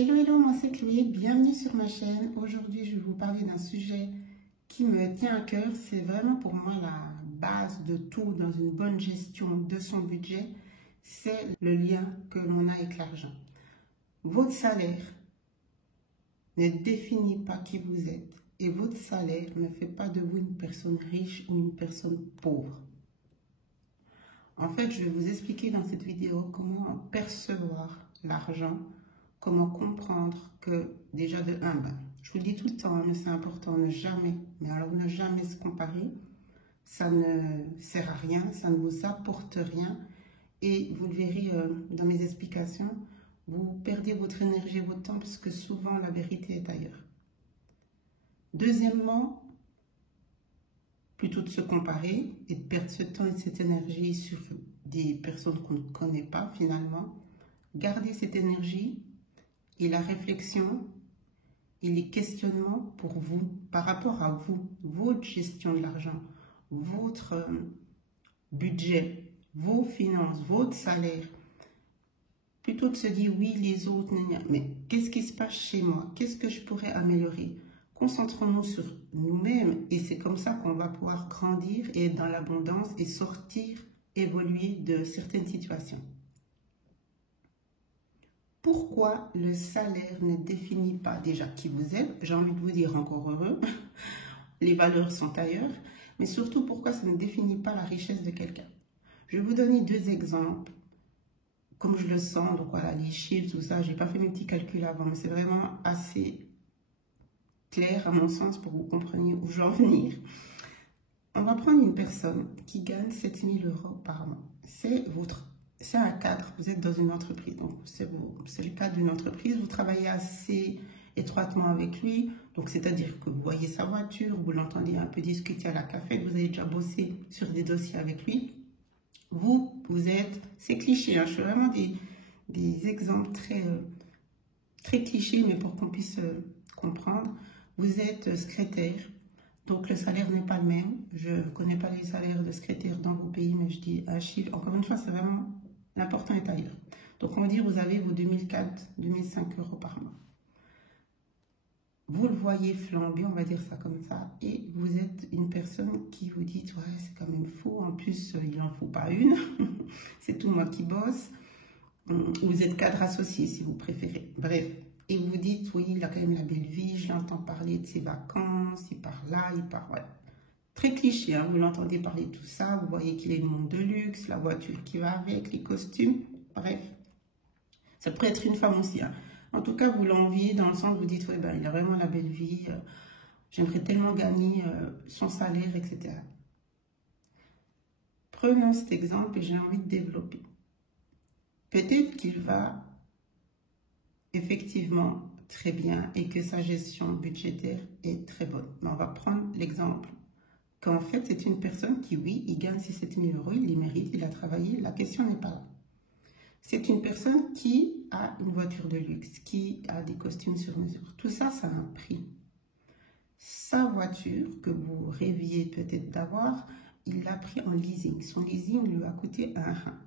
Hello, hello, moi c'est Chloé, bienvenue sur ma chaîne. Aujourd'hui, je vais vous parler d'un sujet qui me tient à cœur. C'est vraiment pour moi la base de tout dans une bonne gestion de son budget. C'est le lien que l'on a avec l'argent. Votre salaire ne définit pas qui vous êtes et votre salaire ne fait pas de vous une personne riche ou une personne pauvre. En fait, je vais vous expliquer dans cette vidéo comment percevoir l'argent. Comment comprendre que déjà de un, je vous le dis tout le temps, mais c'est important, ne jamais, mais alors ne jamais se comparer, ça ne sert à rien, ça ne vous apporte rien et vous le verrez dans mes explications, vous perdez votre énergie et votre temps parce que souvent la vérité est ailleurs. Deuxièmement, plutôt de se comparer et de perdre ce temps et cette énergie sur des personnes qu'on ne connaît pas finalement, gardez cette énergie et la réflexion et les questionnements pour vous, par rapport à vous, votre gestion de l'argent, votre budget, vos finances, votre salaire. Plutôt de se dire oui, les autres, mais qu'est-ce qui se passe chez moi? Qu'est-ce que je pourrais améliorer? Concentrons-nous sur nous-mêmes et c'est comme ça qu'on va pouvoir grandir et être dans l'abondance et sortir, évoluer de certaines situations. Pourquoi le salaire ne définit pas déjà qui vous êtes? J'ai envie de vous dire encore heureux, les valeurs sont ailleurs, mais surtout pourquoi ça ne définit pas la richesse de quelqu'un. Je vais vous donner deux exemples, comme je le sens, donc voilà, les chiffres, tout ça, j'ai pas fait mes petits calculs avant, mais c'est vraiment assez clair à mon sens pour que vous compreniez où je veux en venir. On va prendre une personne qui gagne 7 000 € par mois, c'est un cadre, vous êtes dans une entreprise, donc c'est le cadre d'une entreprise, vous travaillez assez étroitement avec lui, donc c'est-à-dire que vous voyez sa voiture, vous l'entendez un peu discuter à la café, vous avez déjà bossé sur des dossiers avec lui, vous êtes, c'est cliché, hein, je fais vraiment des exemples très clichés, mais pour qu'on puisse comprendre, vous êtes secrétaire, donc le salaire n'est pas le même, je ne connais pas les salaires de secrétaire dans vos pays, mais je dis un chiffre, encore une fois, c'est vraiment... L'important est ailleurs. Donc, on va dire, vous avez vos 2004, 2005 € par mois. Vous le voyez flamber, on va dire ça comme ça, et vous êtes une personne qui vous dit, ouais, c'est quand même fou, en plus, il n'en faut pas une, c'est tout moi qui bosse. Vous êtes cadre associé, si vous préférez. Bref, et vous vous dites, oui, il a quand même la belle vie, je l'entends parler de ses vacances, il part là, il part, voilà. Très cliché, hein, vous l'entendez parler de tout ça, vous voyez qu'il est le monde de luxe, la voiture qui va avec, les costumes, bref. Ça pourrait être une femme aussi. Hein. En tout cas, vous l'enviez dans le sens où vous dites, ouais, ben, il a vraiment la belle vie, j'aimerais tellement gagner son salaire, etc. Prenons cet exemple et j'ai envie de développer. Peut-être qu'il va effectivement très bien et que sa gestion budgétaire est très bonne. Mais on va prendre l'exemple qu'en fait, c'est une personne qui, oui, il gagne ces 7 000 €, il les mérite, il a travaillé, la question n'est pas là. C'est une personne qui a une voiture de luxe, qui a des costumes sur mesure. Tout ça, ça a un prix. Sa voiture, que vous rêviez peut-être d'avoir, il l'a pris en leasing. Son leasing lui a coûté un rein.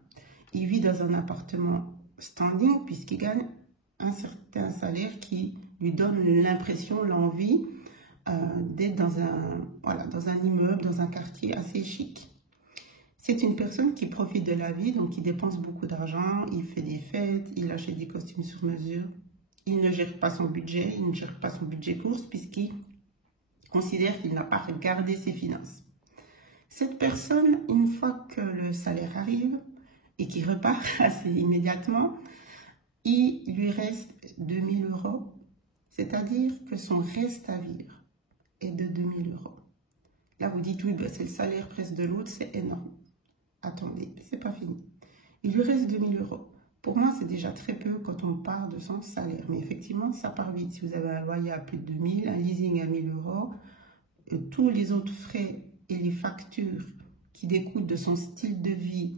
Il vit dans un appartement standing puisqu'il gagne un certain salaire qui lui donne l'impression, l'envie, d'être dans un immeuble, dans un quartier assez chic. C'est une personne qui profite de la vie, donc il dépense beaucoup d'argent, il fait des fêtes, il achète des costumes sur mesure, il ne gère pas son budget, il ne gère pas son budget course puisqu'il considère qu'il n'a pas regardé ses finances. Cette personne, une fois que le salaire arrive et qu'il repart assez immédiatement, il lui reste 2 000 €, c'est-à-dire que son reste à vivre est de 2 000 €. Là, vous dites, oui, ben, c'est le salaire presque de l'autre, c'est énorme. Attendez, c'est pas fini. Il lui reste 2 000 €. Pour moi, c'est déjà très peu quand on part de son salaire. Mais effectivement, ça part vite. Si vous avez un loyer à plus de 2 000, un leasing à 1 000 €, tous les autres frais et les factures qui découlent de son style de vie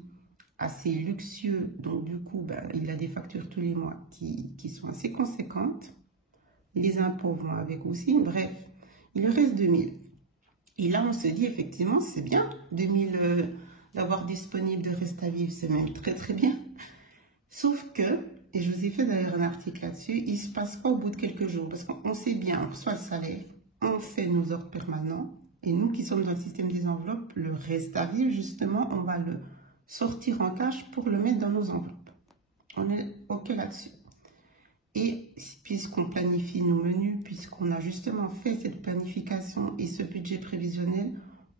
assez luxueux, donc du coup, ben, il a des factures tous les mois qui sont assez conséquentes. Les impôts vont avec aussi. Bref, il lui reste 2 000. Et là, on se dit, effectivement, c'est bien, 2 000 d'avoir disponible de reste à vivre, c'est même très très bien. Sauf que et je vous ai fait d'ailleurs un article là-dessus, il ne se passe pas au bout de quelques jours, parce qu'on sait bien, on reçoit le salaire, on fait nos ordres permanents, et nous qui sommes dans le système des enveloppes, le reste à vivre, justement, on va le sortir en cash pour le mettre dans nos enveloppes. On est OK là-dessus. Et puisqu'on planifie nos menus, puisqu'on a justement fait cette planification et ce budget prévisionnel,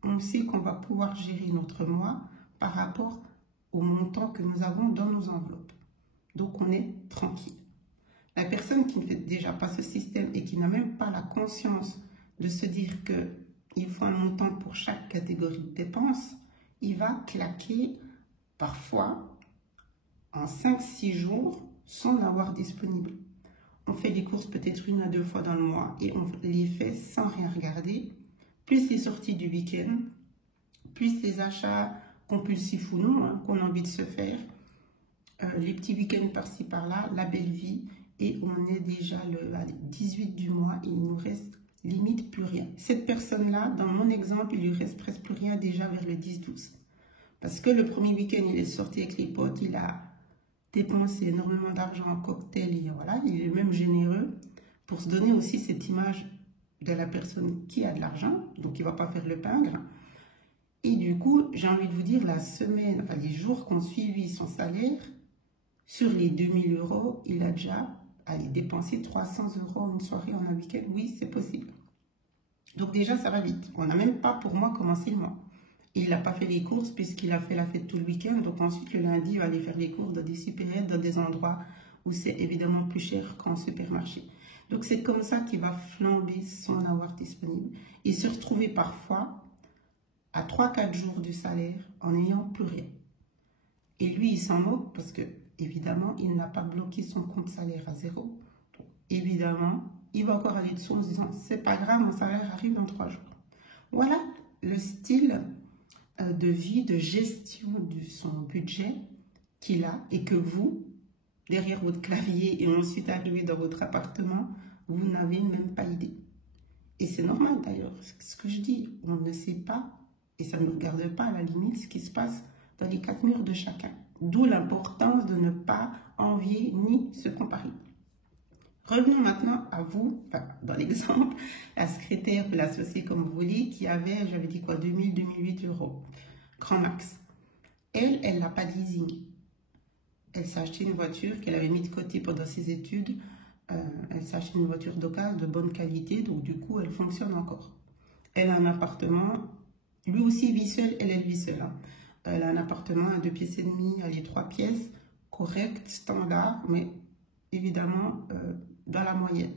on sait qu'on va pouvoir gérer notre mois par rapport au montant que nous avons dans nos enveloppes. Donc, on est tranquille. La personne qui ne fait déjà pas ce système et qui n'a même pas la conscience de se dire qu'il faut un montant pour chaque catégorie de dépenses, il va claquer parfois en 5-6 jours sans l'avoir disponible. On fait des courses peut-être 1 à 2 fois dans le mois et on les fait sans rien regarder. Plus les sorties du week-end, plus les achats compulsifs ou non, hein, qu'on a envie de se faire, les petits week-ends par-ci par-là, la belle vie, et on est déjà le 18 du mois et il nous reste limite plus rien. Cette personne-là, dans mon exemple, il lui reste presque plus rien déjà vers le 10-12. Parce que le premier week-end, il est sorti avec les potes, il a dépensé énormément d'argent en cocktail, et voilà, il est même généreux pour se donner aussi cette image de la personne qui a de l'argent, donc il ne va pas faire le pingre. Et du coup, j'ai envie de vous dire, la semaine, enfin les jours qui ont suivi son salaire, sur les 2000 €, il a déjà dépensé 300 € en une soirée, en un week-end. Oui, c'est possible. Donc déjà, ça va vite. On n'a même pas, pour moi, commencé le mois. Il n'a pas fait les courses puisqu'il a fait la fête tout le week-end. Donc ensuite, le lundi, il va aller faire les courses dans des supérettes, dans des endroits où c'est évidemment plus cher qu'en supermarché. Donc c'est comme ça qu'il va flamber son avoir disponible et se retrouver parfois à 3-4 jours du salaire en n'ayant plus rien. Et lui, il s'en moque parce que, évidemment, il n'a pas bloqué son compte salaire à 0. Donc, évidemment, il va encore aller dessous en se disant, c'est pas grave, mon salaire arrive dans 3 jours. Voilà le style de vie, de gestion de son budget qu'il a et que vous, derrière votre clavier et ensuite arrivé dans votre appartement, vous n'avez même pas idée. Et c'est normal d'ailleurs, ce que je dis, on ne sait pas, et ça ne nous regarde pas à la limite, ce qui se passe dans les 4 murs de chacun. D'où l'importance de ne pas envier ni se comparer. Revenons maintenant à vous, enfin, dans l'exemple, la secrétaire ou l'associée comme vous voulez, qui avait, j'avais dit quoi, 2000-2008 €, grand max. Elle n'a pas de leasing. Elle s'est acheté une voiture qu'elle avait mise de côté pendant ses études. Elle s'est acheté une voiture d'occasion de bonne qualité, donc du coup, elle fonctionne encore. Elle a un appartement, lui aussi vit seul, elle vit seule. Hein. Elle a un appartement à 2 pièces et demie, elle est 3 pièces, correct, standard, mais évidemment dans la moyenne.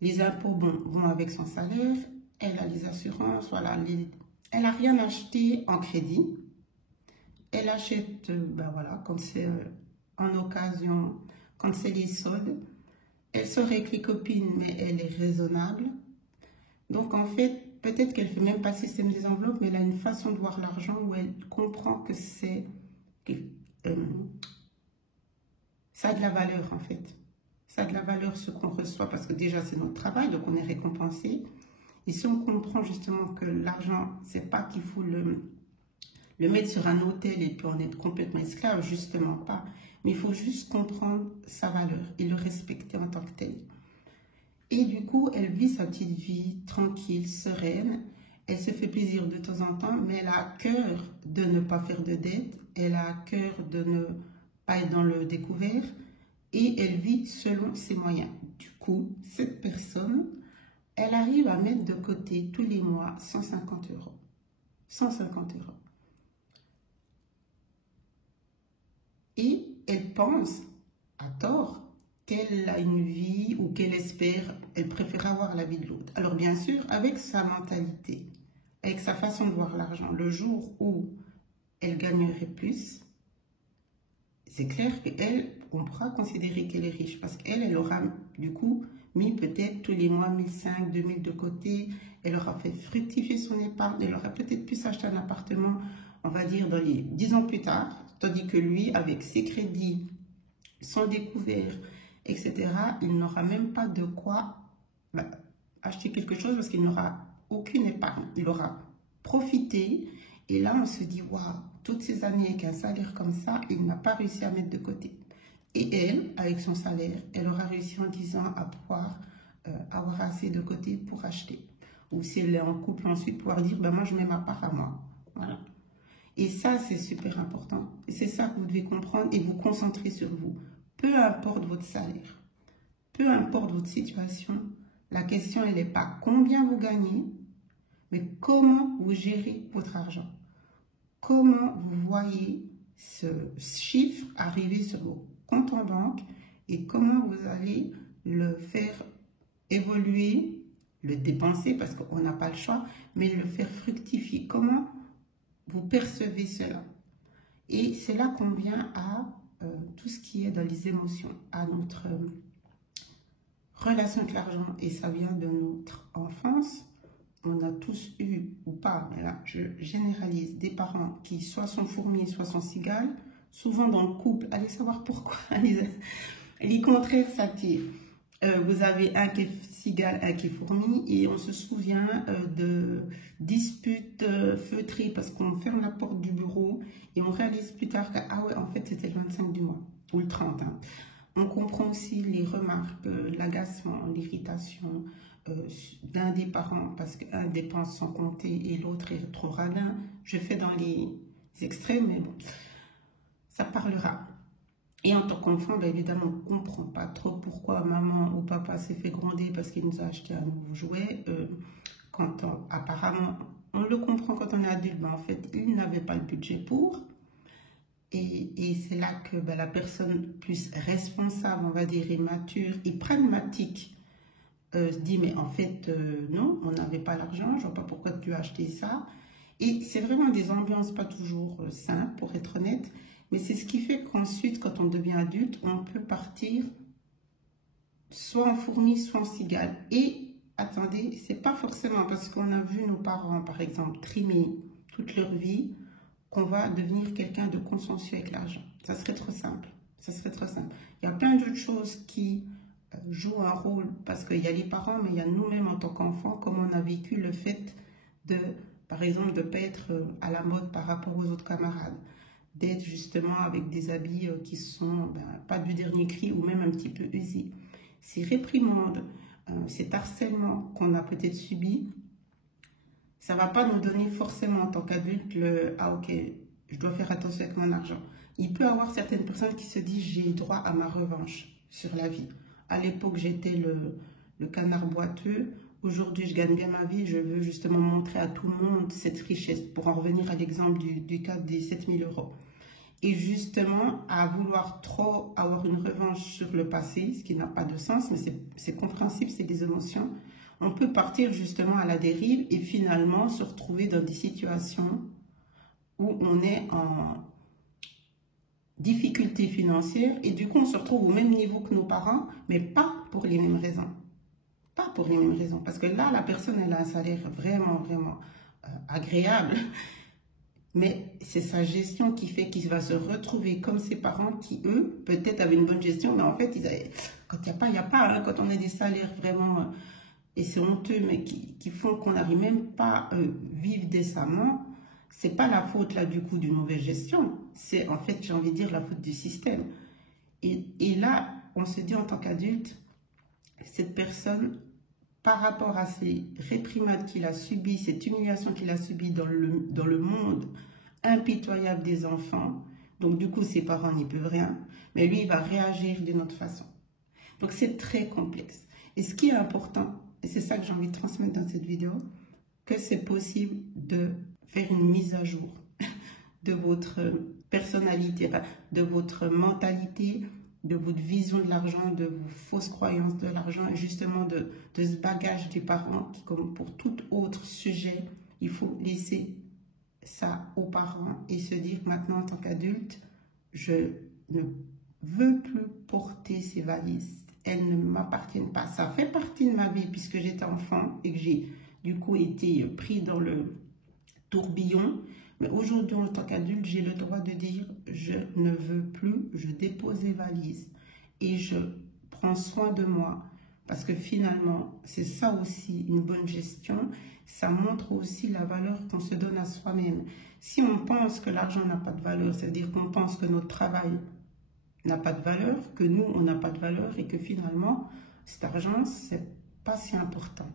Les impôts vont avec son salaire, elle a les assurances, voilà. Elle n'a rien acheté en crédit. Elle achète, ben voilà, quand c'est en occasion, quand c'est les soldes. Elle sort avec les copines, mais elle est raisonnable. Donc en fait, peut-être qu'elle ne fait même pas le système des enveloppes, mais elle a une façon de voir l'argent où elle comprend que c'est... ça a de la valeur en fait. Ça a de la valeur ce qu'on reçoit parce que déjà c'est notre travail, donc on est récompensé. Et si on comprend justement que l'argent, c'est pas qu'il faut le mettre sur un hôtel et puis en être complètement esclave, justement pas. Mais il faut juste comprendre sa valeur et le respecter en tant que tel. Et du coup, elle vit sa petite vie tranquille, sereine. Elle se fait plaisir de temps en temps, mais elle a à cœur de ne pas faire de dettes. Elle a à cœur de ne pas être dans le découvert. Et elle vit selon ses moyens. Du coup, cette personne, elle arrive à mettre de côté tous les mois 150 €. 150 €. Et elle pense, à tort, qu'elle a une vie ou qu'elle espère, elle préfère avoir la vie de l'autre. Alors bien sûr, avec sa mentalité, avec sa façon de voir l'argent, le jour où elle gagnerait plus, c'est clair qu'elle, on pourra considérer qu'elle est riche parce qu'elle aura du coup mis peut-être tous les mois 1500, 2000 de côté, elle aura fait fructifier son épargne, elle aura peut-être pu s'acheter un appartement, on va dire dans les 10 ans plus tard, tandis que lui, avec ses crédits, son découvert, etc., il n'aura même pas de quoi acheter quelque chose parce qu'il n'aura aucune épargne. Il aura profité et là, on se dit, waouh, toutes ces années avec un salaire comme ça, il n'a pas réussi à mettre de côté. Et elle, avec son salaire, elle aura réussi en 10 ans à pouvoir avoir assez de côté pour acheter. Ou si elle est en couple, ensuite pouvoir dire, ben moi je mets ma part à moi. Voilà. Et ça, c'est super important. Et c'est ça que vous devez comprendre et vous concentrer sur vous. Peu importe votre salaire, peu importe votre situation, la question, elle n'est pas combien vous gagnez, mais comment vous gérez votre argent. Comment vous voyez ce chiffre arriver sur vos comptes en banque et comment vous allez le faire évoluer, le dépenser parce qu'on n'a pas le choix, mais le faire fructifier. Comment vous percevez cela? Et c'est là qu'on vient à tout ce qui est dans les émotions, à notre relation avec l'argent, et ça vient de notre enfance. On a tous eu, ou pas, mais là je généralise, des parents qui soit sont fourmis, soit sont cigales, souvent dans le couple. Allez savoir pourquoi, les contraires s'attirent. Vous avez un qui est cigale, un qui est fourmi, et on se souvient de disputes feutrées parce qu'on ferme la porte du bureau et on réalise plus tard que, ah ouais, en fait c'était le 25 du mois, ou le 30. Hein. On comprend aussi les remarques, l'agacement, l'irritation d'un des parents parce qu'un dépense sans compter et l'autre est trop radin. Je fais dans les extrêmes, mais bon, ça parlera. Et en tant qu'enfant, ben évidemment, on ne comprend pas trop pourquoi maman ou papa s'est fait gronder parce qu'il nous a acheté un nouveau jouet. Apparemment, on le comprend quand on est adulte, mais en fait, il n'avait pas le budget pour. Et c'est là que ben, la personne plus responsable, on va dire, et mature et pragmatique se dit, mais en fait, non, on n'avait pas l'argent, je ne vois pas pourquoi tu as acheté ça. Et c'est vraiment des ambiances pas toujours simples, pour être honnête. Mais c'est ce qui fait qu'ensuite, quand on devient adulte, on peut partir soit en fourmi, soit en cigale. Et attendez, c'est pas forcément parce qu'on a vu nos parents, par exemple, trimer toute leur vie, qu'on va devenir quelqu'un de consciencieux avec l'argent. Ça serait trop simple. Ça serait trop simple. Il y a plein d'autres choses qui jouent un rôle parce qu'il y a les parents, mais il y a nous-mêmes en tant qu'enfants, comment on a vécu le fait de, par exemple, de ne pas être à la mode par rapport aux autres camarades, d'être justement avec des habits qui sont pas du dernier cri ou même un petit peu usés. Ces réprimandes, cet harcèlement qu'on a peut-être subi, ça ne va pas nous donner forcément en tant qu'adulte le « ah ok, je dois faire attention avec mon argent ». Il peut y avoir certaines personnes qui se disent « j'ai droit à ma revanche sur la vie ». À l'époque, j'étais le canard boiteux. Aujourd'hui, je gagne bien ma vie. Je veux justement montrer à tout le monde cette richesse. Pour en revenir à l'exemple du cas des 7 000 €. Et justement, à vouloir trop avoir une revanche sur le passé, ce qui n'a pas de sens, mais c'est compréhensible, c'est des émotions. On peut partir justement à la dérive et finalement se retrouver dans des situations où on est en difficulté financière et du coup, on se retrouve au même niveau que nos parents, mais pas pour les mêmes raisons. Pas pour les mêmes raisons. Parce que là, la personne, elle a un salaire vraiment, vraiment agréable. Mais c'est sa gestion qui fait qu'il va se retrouver comme ses parents qui, eux, peut-être avaient une bonne gestion, mais en fait, quand il n'y a pas. Hein, quand on a des salaires vraiment, et c'est honteux, mais qui font qu'on n'arrive même pas à vivre décemment, c'est pas la faute là du coup d'une mauvaise gestion. C'est en fait, j'ai envie de dire, la faute du système. Et là, on se dit en tant qu'adulte, cette personne, par rapport à ces réprimades qu'il a subies, cette humiliation qu'il a subie dans le monde impitoyable des enfants, donc du coup ses parents n'y peuvent rien, mais lui il va réagir d'une autre façon. Donc c'est très complexe. Et ce qui est important, et c'est ça que j'ai envie de transmettre dans cette vidéo, que c'est possible de faire une mise à jour de votre personnalité, de votre mentalité, de votre vision de l'argent, de vos fausses croyances de l'argent, et justement de ce bagage des parents qui, comme pour tout autre sujet, il faut laisser ça aux parents et se dire maintenant en tant qu'adulte, je ne veux plus porter ces valises, elles ne m'appartiennent pas. Ça fait partie de ma vie puisque j'étais enfant et que j'ai du coup été pris dans le tourbillon. Mais aujourd'hui, en tant qu'adulte, j'ai le droit de dire je ne veux plus, je dépose les valises et je prends soin de moi. Parce que finalement, c'est ça aussi une bonne gestion. Ça montre aussi la valeur qu'on se donne à soi-même. Si on pense que l'argent n'a pas de valeur, c'est-à-dire qu'on pense que notre travail n'a pas de valeur, que nous, on n'a pas de valeur et que finalement, cet argent, c'est pas si important.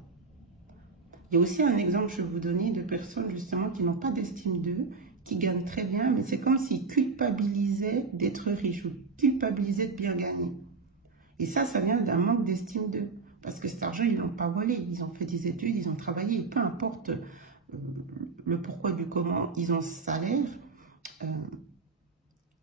Il y a aussi un exemple, je vais vous donner, de personnes justement qui n'ont pas d'estime d'eux, qui gagnent très bien, mais c'est comme s'ils culpabilisaient d'être riches ou culpabilisaient de bien gagner. Et ça vient d'un manque d'estime d'eux. Parce que cet argent, ils ne l'ont pas volé. Ils ont fait des études, ils ont travaillé. Peu importe le pourquoi du comment, ils ont ce salaire.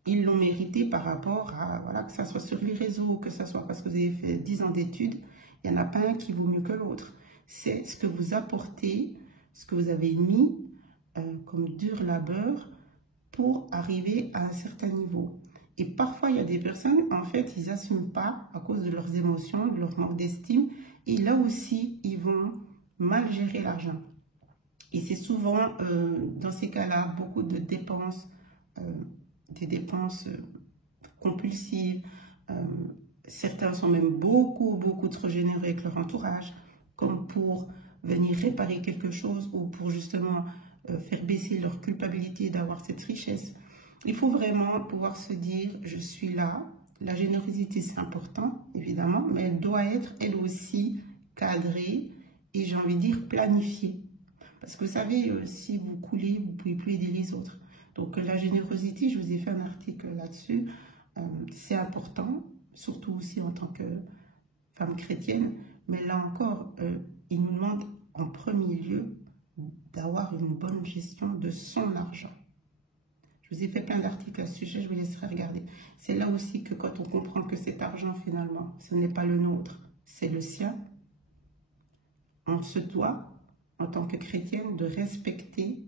Ils l'ont mérité par rapport à, voilà, que ça soit sur les réseaux, que ça soit parce que vous avez fait 10 ans d'études. Il n'y en a pas un qui vaut mieux que l'autre. C'est ce que vous apportez, ce que vous avez mis comme dur labeur pour arriver à un certain niveau. Et parfois, il y a des personnes, en fait, ils n'assument pas à cause de leurs émotions, de leur manque d'estime. Et là aussi, ils vont mal gérer l'argent. Et c'est souvent, dans ces cas-là, beaucoup de dépenses, des dépenses compulsives. Certains sont même beaucoup trop généreux avec leur entourage, comme pour venir réparer quelque chose ou pour justement faire baisser leur culpabilité d'avoir cette richesse. Il faut vraiment pouvoir se dire, je suis là. La générosité, c'est important, évidemment, mais elle doit être, elle aussi, cadrée et, j'ai envie de dire, planifiée. Parce que vous savez, si vous coulez, vous ne pouvez plus aider les autres. Donc, la générosité, je vous ai fait un article là-dessus, c'est important, surtout aussi en tant que femme chrétienne. Mais là encore, il nous demande en premier lieu d'avoir une bonne gestion de son argent. Je vous ai fait plein d'articles à ce sujet, je vous laisserai regarder. C'est là aussi que quand on comprend que cet argent, finalement, ce n'est pas le nôtre, c'est le sien, on se doit, en tant que chrétienne, de respecter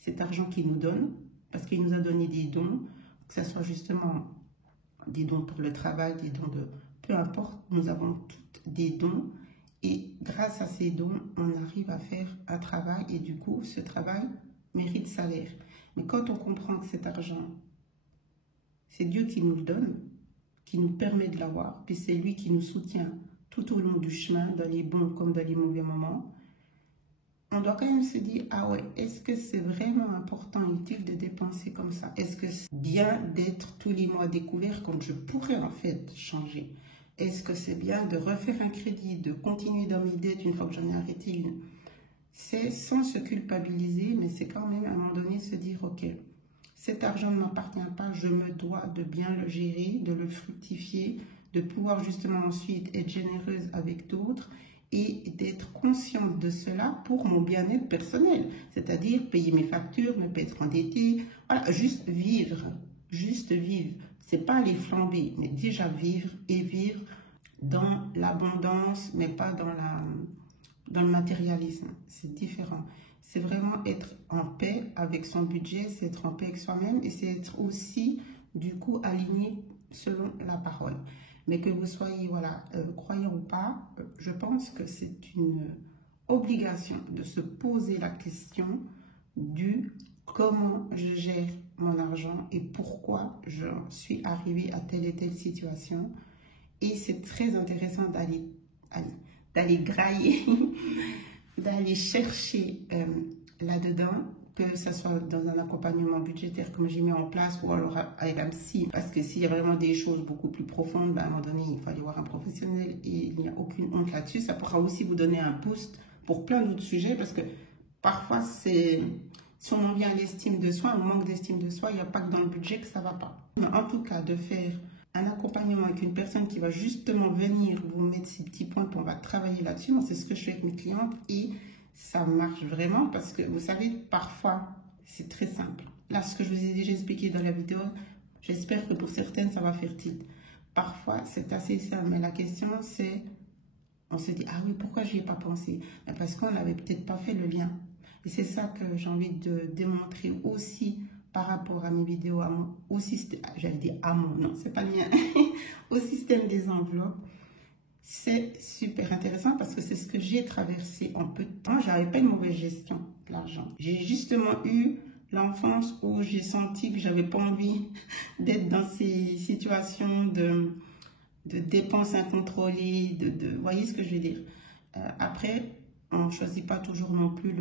cet argent qu'il nous donne, parce qu'il nous a donné des dons, que ce soit justement des dons pour le travail, des dons de... Peu importe, nous avons toutes des dons, et grâce à ces dons, on arrive à faire un travail, et du coup, ce travail mérite salaire. Mais quand on comprend que cet argent, c'est Dieu qui nous le donne, qui nous permet de l'avoir, puis c'est lui qui nous soutient tout au long du chemin, dans les bons comme dans les mauvais moments, on doit quand même se dire, ah ouais, est-ce que c'est vraiment important, utile de dépenser comme ça? Est-ce que c'est bien d'être tous les mois découvert quand je pourrais en fait changer? Est-ce que c'est bien de refaire un crédit, de continuer dans mes dettes une fois que j'en ai arrêté une? C'est sans se culpabiliser, mais c'est quand même à un moment donné se dire, ok, cet argent ne m'appartient pas, je me dois de bien le gérer, de le fructifier, de pouvoir justement ensuite être généreuse avec d'autres et d'être consciente de cela pour mon bien-être personnel, c'est-à-dire payer mes factures, ne pas être endettée, voilà, juste vivre, c'est pas les flamber, mais déjà vivre et vivre dans l'abondance, mais pas dans le matérialisme, c'est différent. C'est vraiment être en paix avec son budget, c'est être en paix avec soi-même et c'est être aussi, du coup, aligné selon la parole. Mais que vous soyez, voilà, croyant ou pas, je pense que c'est une obligation de se poser la question du comment je gère mon argent et pourquoi je suis arrivée à telle et telle situation. Et c'est très intéressant d'aller grailler, d'aller chercher là-dedans, que ce soit dans un accompagnement budgétaire comme j'ai mis en place ou alors avec un psy. Parce que s'il y a vraiment des choses beaucoup plus profondes, ben, à un moment donné, il faut aller voir un professionnel et il n'y a aucune honte là-dessus. Ça pourra aussi vous donner un boost pour plein d'autres sujets parce que parfois, si on en vient à l'estime de soi, on manque d'estime de soi, il n'y a pas que dans le budget que ça ne va pas. Mais en tout cas, de faire un accompagnement avec une personne qui va justement venir vous mettre ces petits points, puis on va travailler là-dessus. Moi, c'est ce que je fais avec mes clientes et ça marche vraiment parce que vous savez, parfois, c'est très simple. Là, ce que je vous ai déjà expliqué dans la vidéo, j'espère que pour certaines, ça va faire tilt. Parfois, c'est assez simple, mais la question, c'est, on se dit, ah oui, pourquoi je n'y ai pas pensé? Parce qu'on n'avait peut-être pas fait le lien. Et c'est ça que j'ai envie de démontrer aussi par rapport à mes vidéos, au système, j'allais dire à mon, non, c'est pas le mien, au système des enveloppes. C'est super intéressant parce que c'est ce que j'ai traversé en peu de temps. J'avais pas une mauvaise gestion de l'argent. J'ai justement eu l'enfance où j'ai senti que j'avais pas envie d'être dans ces situations de dépenses incontrôlées, vous voyez ce que je veux dire. Après, on ne choisit pas toujours non plus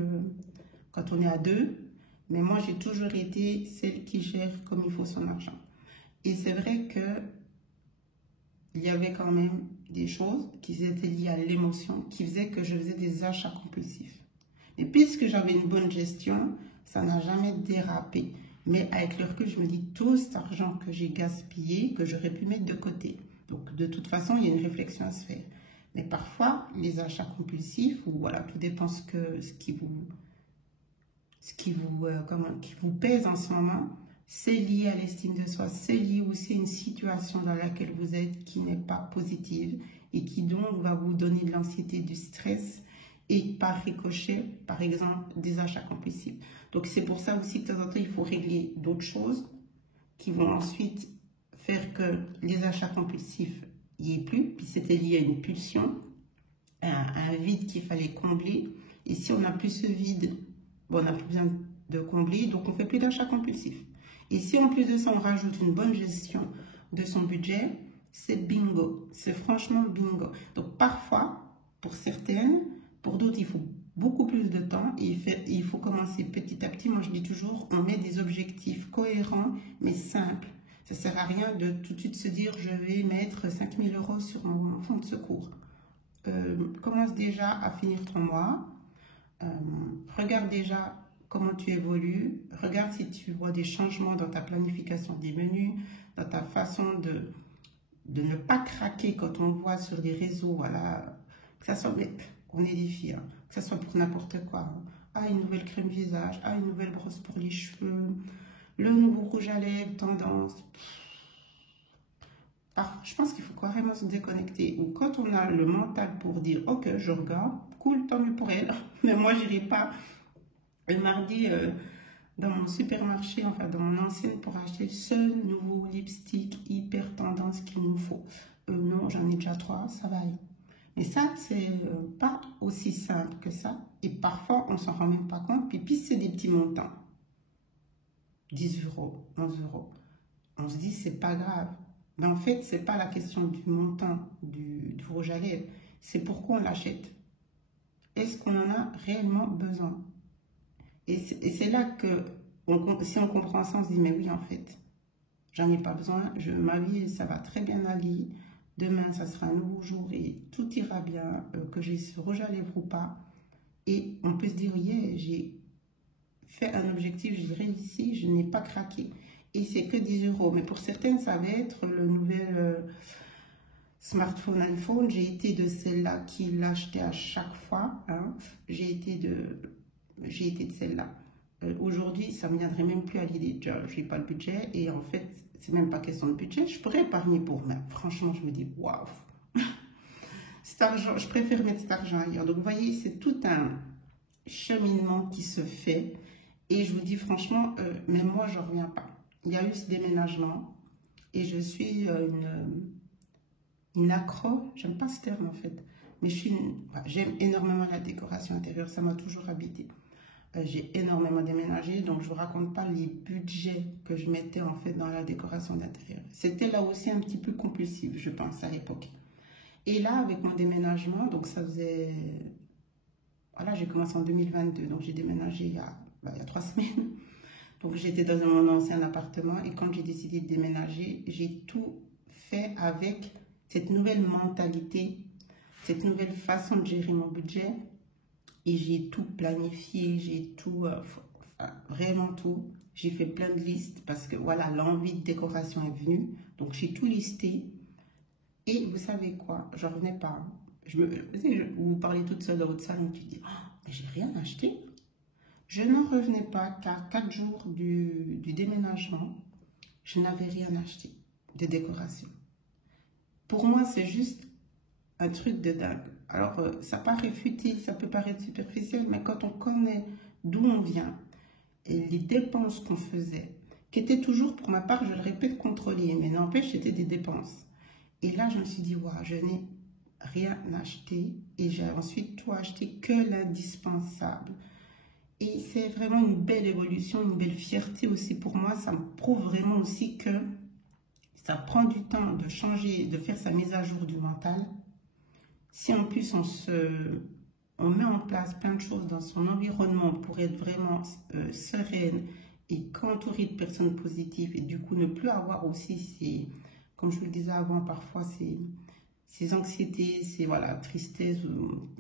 quand on est à deux, mais moi j'ai toujours été celle qui gère comme il faut son argent. Et c'est vrai que il y avait quand même des choses qui étaient liées à l'émotion, qui faisaient que je faisais des achats compulsifs. Et puisque j'avais une bonne gestion, ça n'a jamais dérapé. Mais avec le recul, je me dis, tout cet argent que j'ai gaspillé, que j'aurais pu mettre de côté. Donc, de toute façon, il y a une réflexion à se faire. Mais parfois, les achats compulsifs, ou voilà, tout dépend ce qui vous pèse en ce moment, c'est lié à l'estime de soi, c'est lié aussi à une situation dans laquelle vous êtes qui n'est pas positive et qui donc va vous donner de l'anxiété, du stress et par ricochet, par exemple, des achats compulsifs. Donc c'est pour ça aussi que de temps en temps, il faut régler d'autres choses qui vont ensuite faire que les achats compulsifs n'y aient plus, puis c'était lié à une pulsion, à un vide qu'il fallait combler. Et si on n'a plus ce vide, bon, on n'a plus besoin de combler, donc on ne fait plus d'achats compulsifs. Et si en plus de ça, on rajoute une bonne gestion de son budget, c'est bingo. C'est franchement bingo. Donc parfois, pour certaines, pour d'autres, il faut beaucoup plus de temps et il faut commencer petit à petit. Moi, je dis toujours, on met des objectifs cohérents, mais simples. Ça ne sert à rien de tout de suite se dire, je vais mettre 5 000 € sur mon fonds de secours. Commence déjà à finir ton mois. Regarde déjà comment tu évolues. Regarde si tu vois des changements dans ta planification des menus, dans ta façon de ne pas craquer quand on voit sur les réseaux, voilà, que ça soit, on est des filles, hein, que ça soit pour n'importe quoi. Ah, une nouvelle crème visage, ah, une nouvelle brosse pour les cheveux, le nouveau rouge à lèvres, tendance. Je pense qu'il faut carrément se déconnecter. Ou quand on a le mental pour dire, ok, je regarde, cool, tant mieux pour elle. Mais moi, je n'irai pas le mardi dans mon supermarché, enfin dans mon enseigne, pour acheter ce nouveau lipstick hyper tendance qu'il nous faut. Non, j'en ai déjà 3, ça va aller. Mais ça, c'est pas aussi simple que ça. Et parfois, on s'en rend même pas compte. Puis c'est des petits montants. 10 €, 11 €. On se dit, c'est pas grave. Mais en fait, c'est pas la question du montant du rouge à lèvres. C'est pourquoi on l'achète. Est-ce qu'on en a réellement besoin? Et c'est là que, si on comprend ça, on se dit, mais oui, en fait, j'en ai pas besoin. Ma vie, ça va très bien aller. Demain, ça sera un nouveau jour et tout ira bien, que j'ai ce rouge à lèvres ou pas. Et on peut se dire, yeah, j'ai fait un objectif, j'ai réussi, je n'ai pas craqué. Et c'est que 10 €. Mais pour certaines, ça va être le nouvel smartphone iPhone. J'ai été de celle-là qui l'achetait à chaque fois. Hein. J'ai été de celle-là. Aujourd'hui, ça ne me viendrait même plus à l'idée. Je n'ai pas le budget. Et en fait, c'est même pas question de budget. Je pourrais épargner pour moi. Franchement, je me dis, waouh. Cet argent, je préfère mettre cet argent ailleurs. Donc, vous voyez, c'est tout un cheminement qui se fait. Et je vous dis franchement, même moi, je ne reviens pas. Il y a eu ce déménagement et je suis une accro, j'aime pas ce terme en fait, mais j'aime énormément la décoration intérieure, ça m'a toujours habité. J'ai énormément déménagé, donc je ne vous raconte pas les budgets que je mettais en fait dans la décoration d'intérieur. C'était là aussi un petit peu compulsif, je pense, à l'époque. Et là, avec mon déménagement, donc ça faisait... Voilà, j'ai commencé en 2022, donc j'ai déménagé il y a 3 semaines. Donc j'étais dans mon ancien appartement et quand j'ai décidé de déménager, j'ai tout fait avec cette nouvelle mentalité, cette nouvelle façon de gérer mon budget. Et j'ai tout planifié, j'ai tout, vraiment tout. J'ai fait plein de listes parce que voilà, l'envie de décoration est venue. Donc j'ai tout listé. Et vous savez quoi, j'en revenais pas. Vous parlez toute seule dans votre salon, tu dis, oh, mais j'ai rien acheté. Je n'en revenais pas qu'à 4 jours du déménagement, je n'avais rien acheté de décoration. Pour moi, c'est juste un truc de dingue. Alors, ça paraît futile, ça peut paraître superficiel, mais quand on connaît d'où on vient et les dépenses qu'on faisait, qui étaient toujours, pour ma part, je le répète, contrôlées, mais n'empêche, c'était des dépenses. Et là, je me suis dit, waouh, je n'ai rien acheté et j'ai ensuite tout acheté que l'indispensable. Et c'est vraiment une belle évolution, une belle fierté aussi pour moi. Ça me prouve vraiment aussi que ça prend du temps de changer, de faire sa mise à jour du mental. Si en plus on met en place plein de choses dans son environnement pour être vraiment sereine et qu'entourée de personnes positives et du coup ne plus avoir aussi comme je vous le disais avant, parfois ces anxiétés, ces voilà, tristesse,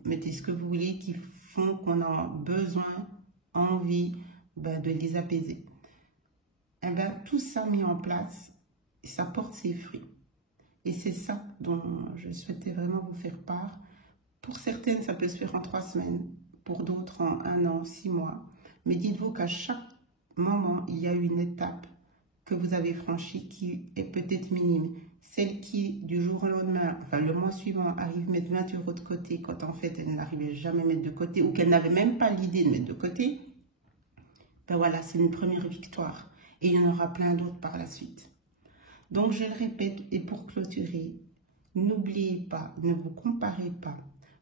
mettez ce que vous voulez, qui font qu'on a besoin, envie de les apaiser. Et tout ça mis en place, ça porte ses fruits. Et c'est ça dont je souhaitais vraiment vous faire part. Pour certaines, ça peut se faire en 3 semaines, pour d'autres en 1 an, 6 mois. Mais dites-vous qu'à chaque moment, il y a une étape que vous avez franchie qui est peut-être minime. Celle qui, du jour au lendemain, enfin le mois suivant, arrive à mettre 20 € de côté, quand en fait elle n'arrivait jamais à mettre de côté, ou qu'elle n'avait même pas l'idée de mettre de côté, voilà, c'est une première victoire. Et il y en aura plein d'autres par la suite. Donc je le répète, et pour clôturer, n'oubliez pas, ne vous comparez pas.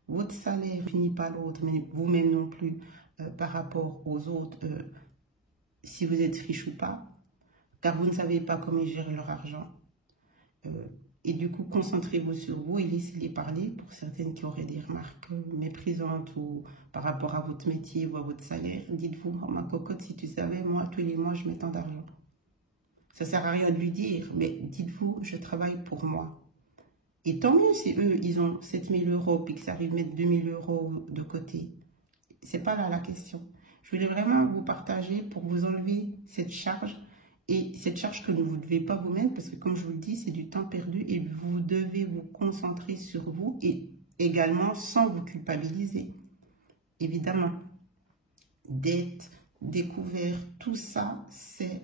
Votre salaire finit pas l'autre, mais vous-même non plus, par rapport aux autres, si vous êtes riche ou pas, car vous ne savez pas comment ils gèrent leur argent. Et du coup, concentrez-vous sur vous et laissez-les parler pour certaines qui auraient des remarques méprisantes ou par rapport à votre métier ou à votre salaire. Dites-vous, oh, ma cocotte, si tu savais, moi, tous les mois, je mets tant d'argent. Ça ne sert à rien de lui dire, mais dites-vous, je travaille pour moi. Et tant mieux si eux, ils ont 7 000 € et que ça arrive à mettre 2 000 € de côté. Ce n'est pas là la question. Je voulais vraiment vous partager pour vous enlever cette charge. Et cette charge que vous ne devez pas vous mettre, parce que comme je vous le dis, c'est du temps perdu et vous devez vous concentrer sur vous et également sans vous culpabiliser. Évidemment, dette, découvert, tout ça, c'est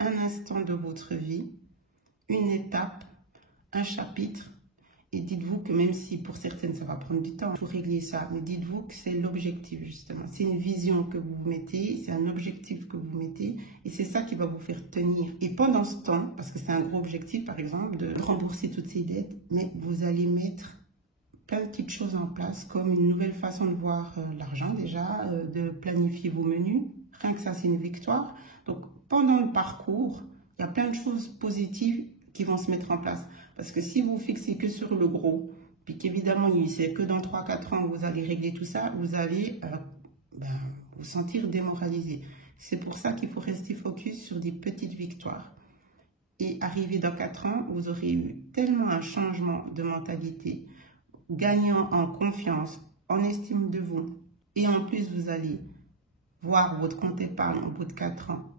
un instant de votre vie, une étape, un chapitre. Et dites-vous que même si pour certaines ça va prendre du temps pour régler ça, mais dites-vous que c'est l'objectif justement. C'est une vision que vous vous mettez, c'est un objectif que vous mettez et c'est ça qui va vous faire tenir. Et pendant ce temps, parce que c'est un gros objectif par exemple, de rembourser toutes ces dettes, mais vous allez mettre plein de petites choses en place comme une nouvelle façon de voir l'argent déjà, de planifier vos menus. Rien que ça, c'est une victoire. Donc pendant le parcours, il y a plein de choses positives qui vont se mettre en place. Parce que si vous fixez que sur le gros, puis qu'évidemment, c'est que dans 3-4 ans vous allez régler tout ça, vous allez vous sentir démoralisé. C'est pour ça qu'il faut rester focus sur des petites victoires. Et arrivé dans 4 ans, vous aurez eu tellement un changement de mentalité, gagnant en confiance, en estime de vous. Et en plus, vous allez voir votre compte épargne au bout de 4 ans.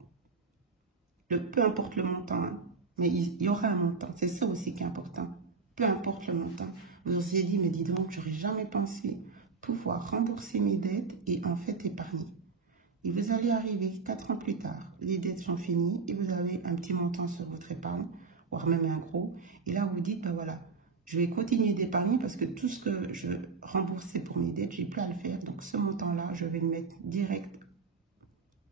Peu importe le montant, hein, mais il y aura un montant. C'est ça aussi qui est important. Peu importe le montant. Vous vous êtes dit, mais dis donc, j'aurais jamais pensé pouvoir rembourser mes dettes et en fait épargner. Et vous allez arriver 4 ans plus tard. Les dettes sont finies et vous avez un petit montant sur votre épargne, voire même un gros. Et là, vous dites, ben voilà, je vais continuer d'épargner parce que tout ce que je remboursais pour mes dettes, j'ai plus à le faire. Donc ce montant-là, je vais le mettre direct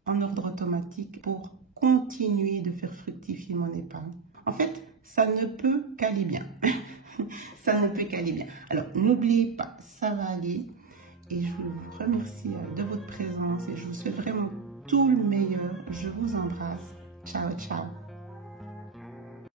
en ordre automatique pour continuer de faire fructifier mon épargne. En fait, ça ne peut qu'aller bien. Ça ne peut qu'aller bien. Alors, n'oubliez pas, ça va aller. Et je vous remercie de votre présence et je vous souhaite vraiment tout le meilleur. Je vous embrasse. Ciao, ciao.